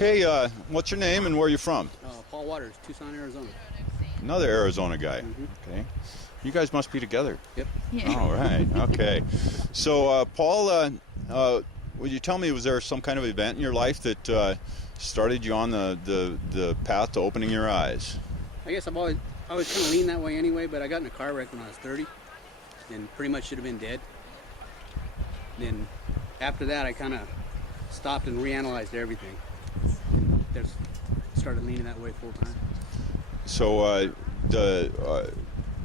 Okay, what's your name and where are you from? Paul Waters, Tucson, Arizona. Another Arizona guy. Mm-hmm. Okay. You guys must be together. Yep. Yeah. All right. Okay. So, Paul, would you tell me, was there some kind of event in your life that started you on the path to opening your eyes? I guess I always kind of leaned that way anyway, but I got in a car wreck when I was 30 and pretty much should have been dead. Then after that, I kind of stopped and reanalyzed everything. Just started leaning that way full time. So,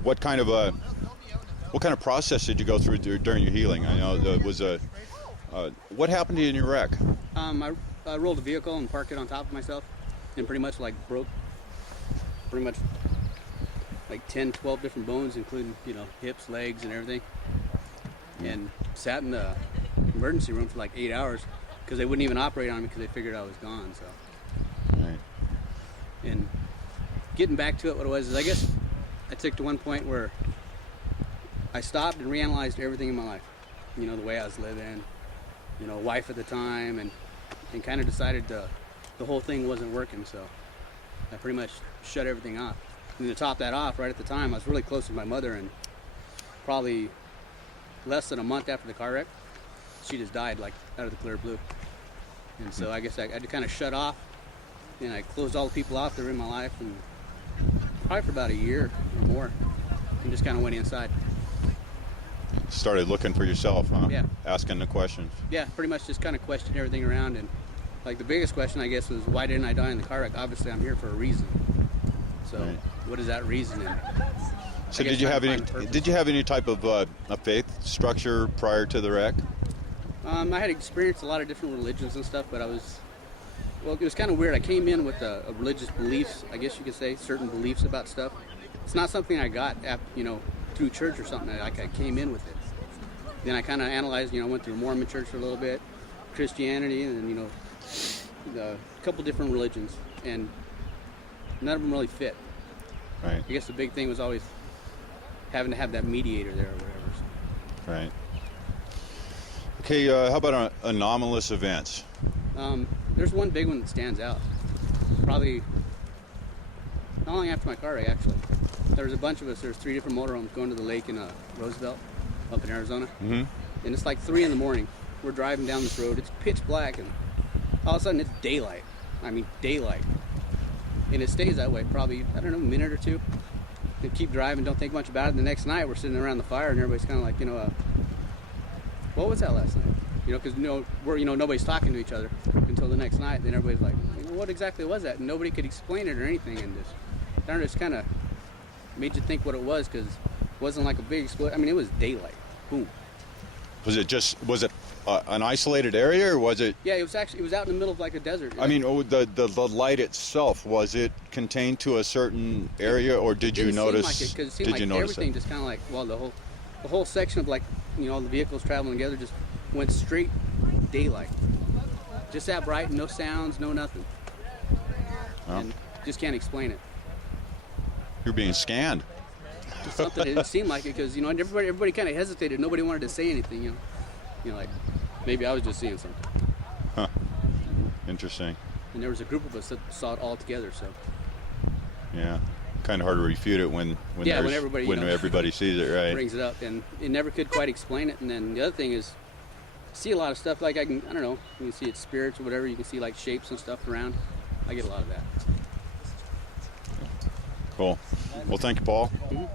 what kind of process did you go through during your healing? I know there was what happened to you in your wreck? I rolled a vehicle and parked it on top of myself, and pretty much like broke pretty much like 10, 12 different bones, including hips, legs, and everything. And sat in the emergency room for like 8 hours because they wouldn't even operate on me because they figured I was gone. So. Right. And getting back to it, what it was is I guess I took to one point where I stopped and reanalyzed everything in my life. The way I was living, wife at the time, and kind of decided the whole thing wasn't working. So I pretty much shut everything off. And to top that off, right at the time, I was really close to my mother, and probably less than a month after the car wreck, she just died like out of the clear blue. And so I guess I had to kind of shut off, and I closed all the people off that were in my life, and probably for about a year or more, and just kind of went inside. Started looking for yourself, huh? Yeah. Asking the questions. Yeah, pretty much just kind of questioned everything around, and like the biggest question I guess was, why didn't I die in the car wreck? Obviously I'm here for a reason. So Right. What is that reason? And So I guess did you have trying any? to find purpose. Did you have any type of a faith structure prior to the wreck? I had experienced a lot of different religions and stuff, but it was kind of weird. I came in with a religious beliefs, I guess you could say, certain beliefs about stuff. It's not something I got, through church or something. I came in with it. Then I kind of analyzed, went through Mormon church for a little bit, Christianity, and a couple different religions, and none of them really fit. Right. I guess the big thing was always having to have that mediator there or whatever. So. Right. Okay. How about anomalous events? There's one big one that stands out. Probably not long after my car wreck, actually. There was a bunch of us. There's 3 different motorhomes going to the lake in Roosevelt, up in Arizona. Mm-hmm. And it's like 3 in the morning. We're driving down this road. It's pitch black, and all of a sudden it's daylight. I mean, daylight. And it stays that way probably, I don't know, a minute or two. We keep driving, don't think much about it. The next night we're sitting around the fire, and everybody's kind of like, what was that last night? Because nobody's talking to each other until the next night. Then everybody's like, what exactly was that? And nobody could explain it or anything. And just kind of made you think what it was, because it wasn't like a big explosion. I mean, it was daylight. Boom. Was it an isolated area, or was it? Yeah, it was out in the middle of like a desert. I mean, the light itself, was it contained to a certain area, or did you notice? Seem like it, because it seemed like everything just kind of like, the whole section of like, all the vehicles traveling together just went straight daylight. Just that bright, no sounds, no nothing. Well, And just can't explain it. you're being scanned. Just something, it didn't seem like it, because, everybody kind of hesitated. Nobody wanted to say anything, like maybe I was just seeing something. Huh. Interesting. And there was a group of us that saw it all together, so. Yeah. Kind of hard to refute it when everybody everybody sees it, right? Brings it up, and it never could quite explain it. And then the other thing is, see a lot of stuff, like I don't know, you can see it's spirits or whatever, you can see like shapes and stuff around. I get a lot of that. Cool. Well, thank you, Paul. Mm-hmm.